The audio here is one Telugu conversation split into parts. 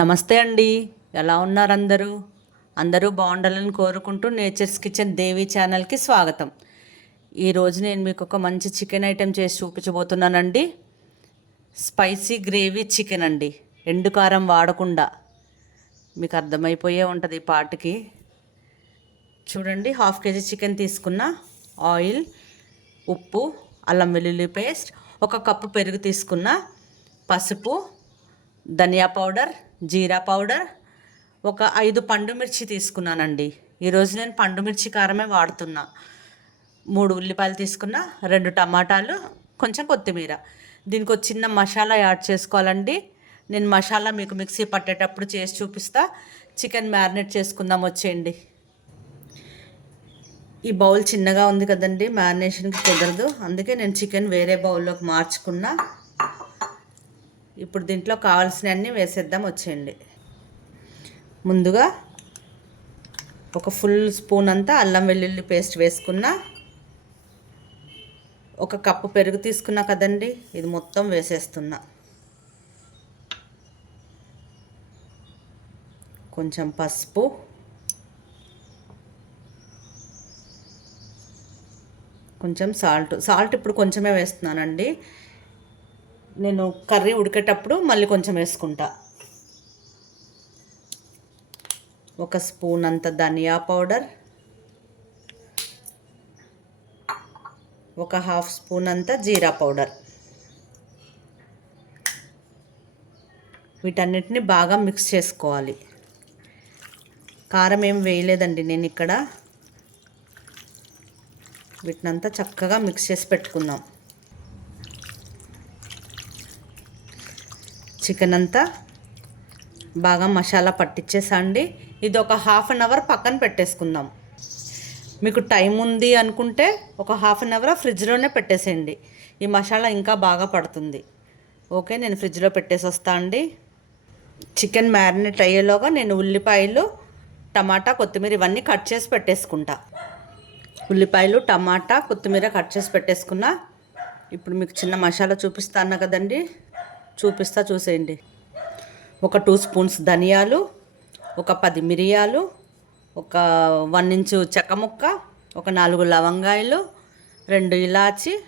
నమస్తే అండి. ఎలా ఉన్నారు అందరూ అందరూ బాగుండాలని కోరుకుంటూ నేచర్స్ కిచెన్ దేవి ఛానల్కి స్వాగతం. ఈరోజు నేను మీకు ఒక మంచి చికెన్ ఐటెం చేసి చూపించబోతున్నానండి. స్పైసీ గ్రేవీ చికెన్ అండి. ఎండు కారం వాడకుండా. మీకు అర్థమైపోయే ఉంటుంది ఈ పాటకి. చూడండి హాఫ్ కేజీ చికెన్ తీసుకున్న ఆయిల్ ఉప్పు అల్లం వెల్లుల్లి పేస్ట్ ఒక కప్పు పెరుగు తీసుకున్న పసుపు ధనియా పౌడర్ జీరా పౌడర్ ఒక ఐదు పండు మిర్చి తీసుకున్నానండి. ఈరోజు నేను పండు మిర్చి కారమే వాడుతున్నా. మూడు ఉల్లిపాయలు తీసుకున్న రెండు టమాటాలు కొంచెం కొత్తిమీర. దీనికి ఒక చిన్న మసాలా యాడ్ చేసుకోవాలండి. నేను మసాలా మీకు మిక్సీ పట్టేటప్పుడు చేసి చూపిస్తా. చికెన్ మ్యారినేట్ చేసుకుందాం వచ్చేయండి. ఈ బౌల్ చిన్నగా ఉంది కదండి మ్యారినేషన్కి కుదరదు. అందుకే నేను చికెన్ వేరే బౌల్లోకి మార్చుకున్నా. ఇప్పుడు దీంట్లో కావాల్సినవన్నీ వేసేద్దాం వచ్చేయండి. ముందుగా ఒక ఫుల్ స్పూన్ అంతా అల్లం వెల్లుల్లి పేస్ట్ వేసుకున్న ఒక కప్పు పెరుగు తీసుకున్నా కదండి ఇది మొత్తం వేసేస్తున్నా. కొంచెం పసుపు కొంచెం సాల్ట్ సాల్ట్ ఇప్పుడు కొంచెమే వేస్తున్నానండి. నేను కర్రీ ఉడికేటప్పుడు మళ్ళీ కొంచెం వేసుకుంటా. ఒక స్పూన్ అంత ధనియా పౌడర్. ఒక హాఫ్ స్పూన్ అంత జీరా పౌడర్. వీటన్నిటిని బాగా మిక్స్ చేసుకోవాలి. కారం ఏం వేయలేదండి నేను ఇక్కడ. వీటినంతా చక్కగా మిక్స్ చేసి పెట్టుకుందాం. చికెన్ అంతా బాగా మసాలా పట్టించేసండి ఇది ఒక హాఫ్ అన్ అవర్ పక్కన పెట్టేసుకుందాం. మీకు టైం ఉంది అనుకుంటే ఒక హాఫ్ అన్ అవర్ ఫ్రిడ్జ్లోనే పెట్టేసేయండి. ఈ మసాలా ఇంకా బాగా పడుతుంది. ఓకే నేను ఫ్రిడ్జ్లో పెట్టేసి వస్తా అండి. చికెన్ మ్యారినేట్ అయ్యేలోగా నేను ఉల్లిపాయలు టమాటా కొత్తిమీర ఇవన్నీ కట్ చేసి పెట్టేసుకుంటా. ఉల్లిపాయలు టమాటా కొత్తిమీర కట్ చేసి పెట్టేసుకున్నా. ఇప్పుడు మీకు చిన్న మసాలా చూపిస్తాను కదండి. చూపిస్తా చూసేయండి. ఒక టూ స్పూన్స్ ధనియాలు ఒక పది మిరియాలు ఒక వన్ ఇంచు చెక్క ముక్క ఒక నాలుగు లవంగాయలు రెండు ఇలాచి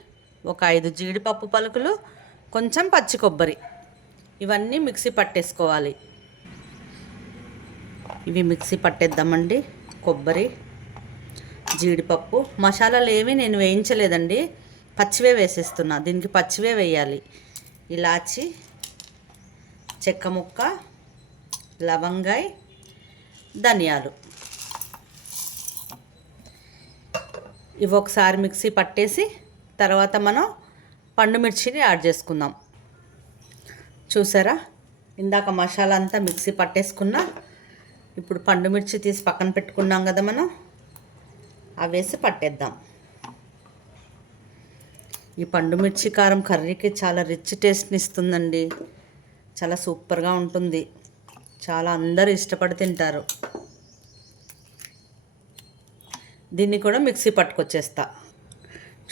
ఒక ఐదు జీడిపప్పు పలుకులు కొంచెం పచ్చి కొబ్బరి. ఇవన్నీ మిక్సీ పట్టేసుకోవాలి. ఇవి మిక్సీ పట్టేద్దామండి. కొబ్బరి జీడిపప్పు మసాలాలు ఏవి నేను వేయించలేదండి. పచ్చివే వేసేస్తున్నా. దీనికి పచ్చివే వేయాలి. ఇలాచి చెక్క ముక్క లవంగాయ్ ధనియాలు. ఇవి ఒకసారి మిక్సీ పట్టేసి తర్వాత మనం పండు మిర్చిని యాడ్ చేసుకుందాం. చూసారా? ఇందాక మసాలా అంతా మిక్సీ పట్టేసుకున్నా ఇప్పుడు పండు మిర్చి తీసి పక్కన పెట్టుకున్నాం కదా మనం అవి వేసి పట్టేద్దాం. ఈ పండు మిర్చి కారం కర్రీకి చాలా రిచ్ టేస్ట్ని ఇస్తుందండి. చాలా సూపర్గా ఉంటుంది. చాలా అందరూ ఇష్టపడి తింటారు. దీన్ని కూడా మిక్సీ పట్టుకొచ్చేస్తా.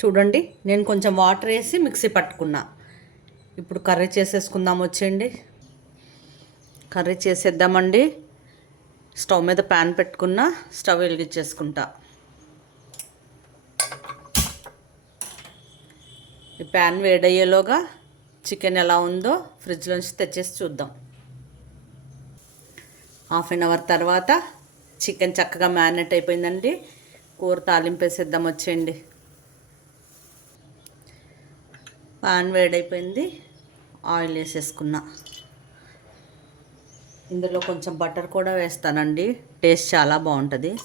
చూడండి నేను కొంచెం వాటర్ వేసి మిక్సీ పట్టుకున్నా. ఇప్పుడు కర్రీ చేసేసుకుందాం వచ్చేయండి. కర్రీ చేసేద్దామండి. స్టవ్ మీద ప్యాన్ పెట్టుకున్నా స్టవ్ వెలిగించేసుకుంటా. ఈ ప్యాన్ వేడయ్యేలోగా చికెన్ ఎలా ఉందో ఫ్రిడ్జ్లోంచి తెచ్చేసి చూద్దాం. హాఫ్ అన్ అవర్ తర్వాత చికెన్ చక్కగా మ్యారినేట్ అయిపోయిందండి. కూర తాలింపేసేద్దాం వచ్చేయండి. పాన్ వేడైపోయింది. ఆయిల్ వేసేసుకున్నా. ఇందులో కొంచెం బటర్ కూడా వేస్తానండి. టేస్ట్ చాలా బాగుంటుంది.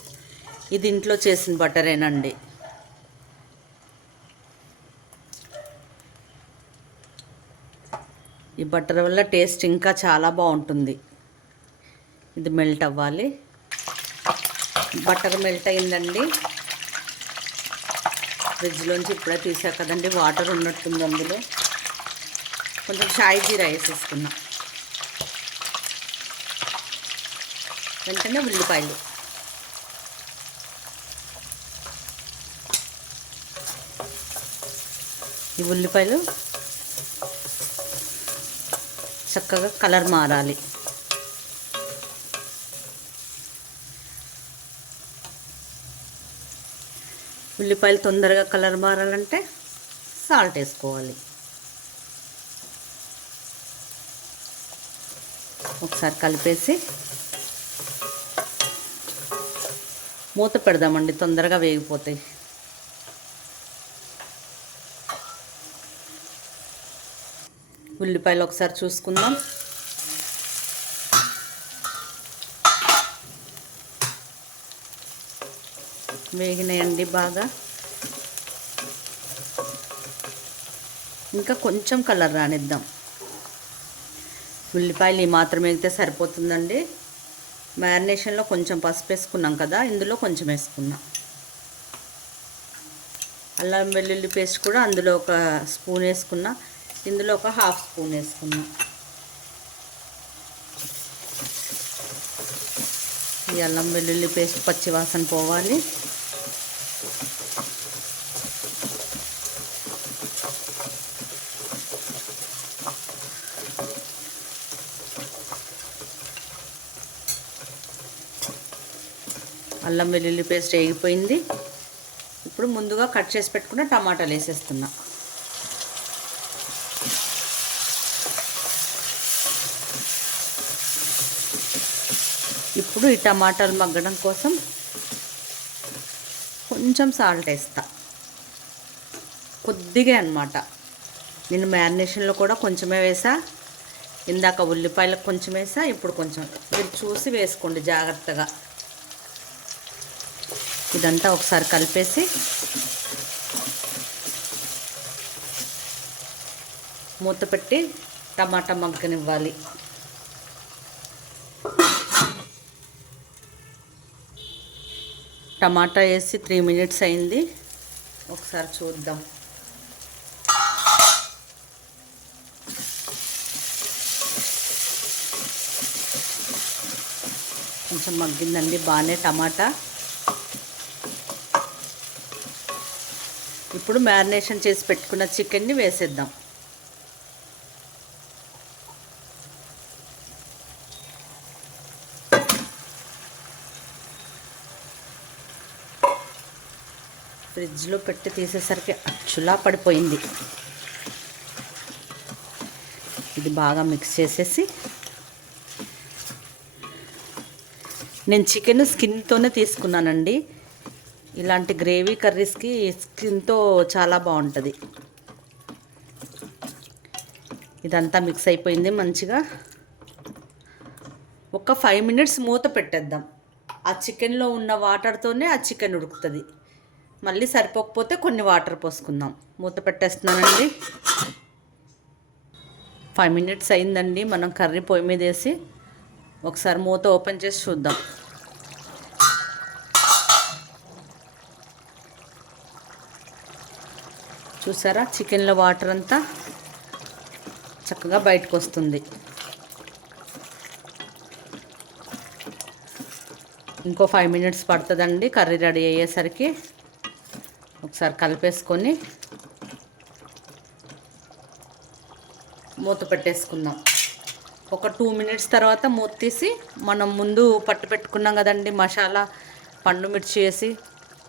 ఇది ఇంట్లో చేసిన బటరేనండి ఈ బటర్ వల్ల టేస్ట్ ఇంకా చాలా బాగుంటుంది. ఇది మెల్ట్ అవ్వాలి. బటర్ మెల్ట్ అయిందండి. ఫ్రిడ్జ్లోంచి ఇప్పుడే తీసా కదండి వాటర్ ఉన్నట్టుంది అందులో. కొంచెం షాయి జీరా వేసేసుకున్నాం. వెంటనే ఉల్లిపాయలు. ఈ ఉల్లిపాయలు చక్కగా కలర్ మారాలి. ఉల్లిపాయలు తొందరగా కలర్ మారాలంటే సాల్ట్ వేసుకోవాలి. ఒకసారి కలిపేసి మూత పెడదామండి తొందరగా వేగిపోతాయి. ఉల్లిపాయలు ఒకసారి చూసుకుందాం. వేగినాయండి బాగా. ఇంకా కొంచెం కలర్ రానిద్దాం. ఉల్లిపాయలు ఈ మాత్రం వేగితే సరిపోతుందండి. మ్యారినేషన్లో కొంచెం పసుపు వేసుకున్నాం కదా ఇందులో కొంచెం వేసుకున్నాం. అల్లం వెల్లుల్లి పేస్ట్ కూడా అందులో ఒక స్పూన్ వేసుకున్నా. ఇందులో ఒక హాఫ్ స్పూన్ వేసుకున్నా. ఈ అల్లం వెల్లుల్లి పేస్ట్ పచ్చి వాసన పోవాలి. అల్లం వెల్లుల్లి పేస్ట్ వేగిపోయింది. ఇప్పుడు ముందుగా కట్ చేసి పెట్టుకున్న టమాటాలు వేసేస్తున్నాను ఇప్పుడు ఈ టమాటాలు మగ్గడం కోసం కొంచెం సాల్ట్ వేస్తా. కొద్దిగా అనమాట నేను మ్యారినేషన్లో కూడా కొంచెమే వేసా. ఇందాక ఉల్లిపాయలకు కొంచెం వేసా ఇప్పుడు కొంచెం. మీరు చూసి వేసుకోండి జాగ్రత్తగా. ఇదంతా ఒకసారి కలిపేసి మూత పెట్టి టమాటా మగ్గనివ్వాలి. టమాటా వేసి త్రీ మినిట్స్ అయింది. ఒకసారి చూద్దాం. కొంచెం మగ్గిందండి బాగానే టమాటా. ఇప్పుడు మ్యారినేషన్ చేసి పెట్టుకున్న చికెన్ని వేసేద్దాం. ఫ్రిడ్జ్లో పెట్టి తీసేసరికి అచ్చులా పడిపోయింది. ఇది బాగా మిక్స్ చేసేసి నేను చికెన్ స్కిన్తోనే తీసుకున్నానండి. ఇలాంటి గ్రేవీ కర్రీస్కి స్కిన్తో చాలా బాగుంటుంది. ఇదంతా మిక్స్ అయిపోయింది మంచిగా. ఒక ఫైవ్ మినిట్స్ మూత పెట్టేద్దాం. ఆ చికెన్లో ఉన్న వాటర్తోనే ఆ చికెన్ ఉడుకుతుంది. మళ్ళీ సరిపోకపోతే కొన్ని వాటర్ పోసుకుందాం. మూత పెట్టేస్తున్నానండి. ఫైవ్ మినిట్స్ అయిందండి. మనం కర్రీ పొయ్యి మీద వేసి ఒకసారి మూత ఓపెన్ చేసి చూద్దాం. చూసారా? చికెన్లో వాటర్ అంతా చక్కగా బయటకు వస్తుంది. ఇంకో ఫైవ్ మినిట్స్ పడుతుందండి. కర్రీ రెడీ అయ్యేసరికి. ఒకసారి కలిపేసుకొని మూత పెట్టేసుకుందాం. ఒక టూ మినిట్స్ తర్వాత మూత తీసి మనం ముందు పట్టు పెట్టుకున్నాం కదండి మసాలా పండు మిర్చి వేసి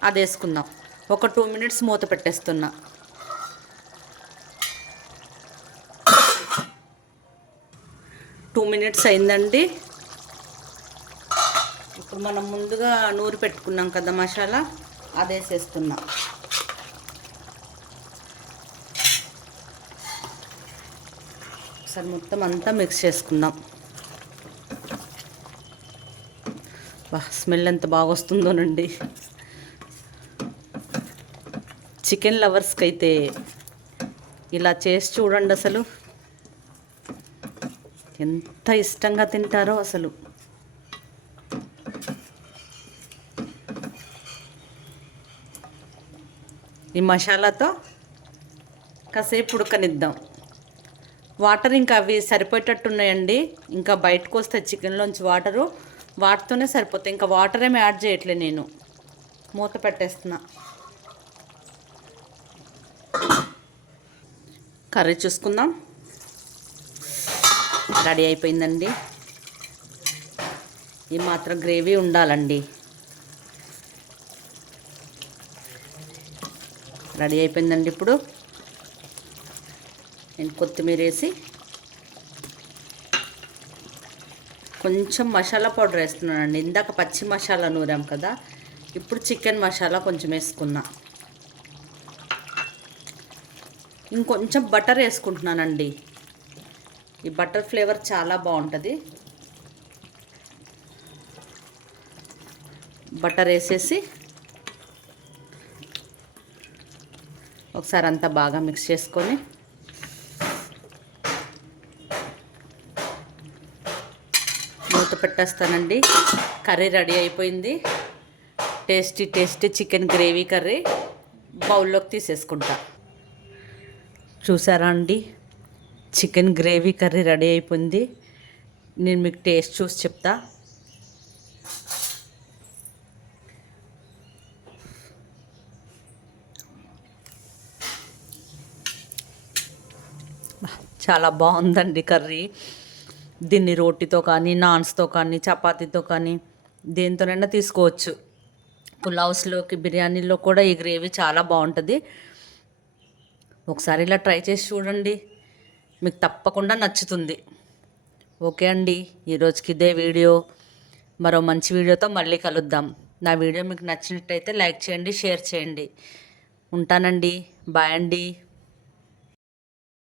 అది వేసుకుందాం. ఒక టూ మినిట్స్ మూత పెట్టేస్తున్నా. టూ మినిట్స్ అయిందండి. ఇప్పుడు మనం ముందుగా నూరు పెట్టుకున్నాం కదా మసాలా అది వేసేస్తున్నాం. ఒకసారి మొత్తం అంతా మిక్స్ చేసుకుందాం. వా స్మెల్ ఎంత బాగా వస్తుందోనండి చికెన్ లవర్స్కి అయితే ఇలా చేసి చూడండి అసలు. ఎంత ఇష్టంగా తింటారో అసలు. ఈ మసాలాతో కాసేపు ఉడకనిద్దాం. వాటర్ ఇంకా అవి సరిపోయేటట్టు ఉన్నాయండి ఇంకా బయటకు వస్తాయి చికెన్లోంచి వాటరు. వాటితోనే సరిపోతాయి. ఇంకా వాటర్ ఏమి యాడ్ చేయట్లే నేను. మూత పెట్టేస్తున్నా. కర్రీ చూసుకుందాం. రెడీ అయిపోయిందండి. ఈ మాత్రం గ్రేవీ ఉండాలండి. రెడీ అయిపోయిందండి ఇప్పుడు. నేను కొత్తిమీర వేసి కొంచెం మసాలా పౌడర్ వేస్తున్నానండి. ఇందాక పచ్చి మసాలా నూరాం కదా ఇప్పుడు చికెన్ మసాలా కొంచెం వేసుకున్నా. ఇంకొంచెం బటర్ వేసుకుంటున్నానండి. ఈ బటర్ ఫ్లేవర్ చాలా బాగుంటుంది. బటర్ వేసేసి ఒకసారి అంతా బాగా మిక్స్ చేసుకొని పెట్టేస్తానండి కర్రీ రెడీ అయిపోయింది. Tasty tasty chicken gravy curry బౌల్లోకి తీసేసుకుంటా. చూసారా అండి? చికెన్ గ్రేవీ కర్రీ రెడీ అయిపోయింది. నేను మీకు టేస్ట్ చూసి చెప్తా. చాలా బాగుందండి కర్రీ. దీన్ని రోటీతో కానీ నాన్స్తో కానీ చపాతీతో కానీ దేంతోనైనా తీసుకోవచ్చు. పులావ్స్లోకి బిర్యానీలో కూడా ఈ గ్రేవీ చాలా బాగుంటుంది. ఒకసారి ఇలా ట్రై చేసి చూడండి. మీకు తప్పకుండా నచ్చుతుంది. ఓకే అండి ఈరోజుకి ఇదే వీడియో. మరో మంచి వీడియోతో మళ్ళీ కలుద్దాం. నా వీడియో మీకు నచ్చినట్టయితే లైక్ చేయండి షేర్ చేయండి. ఉంటానండి. బాయ్ అండి.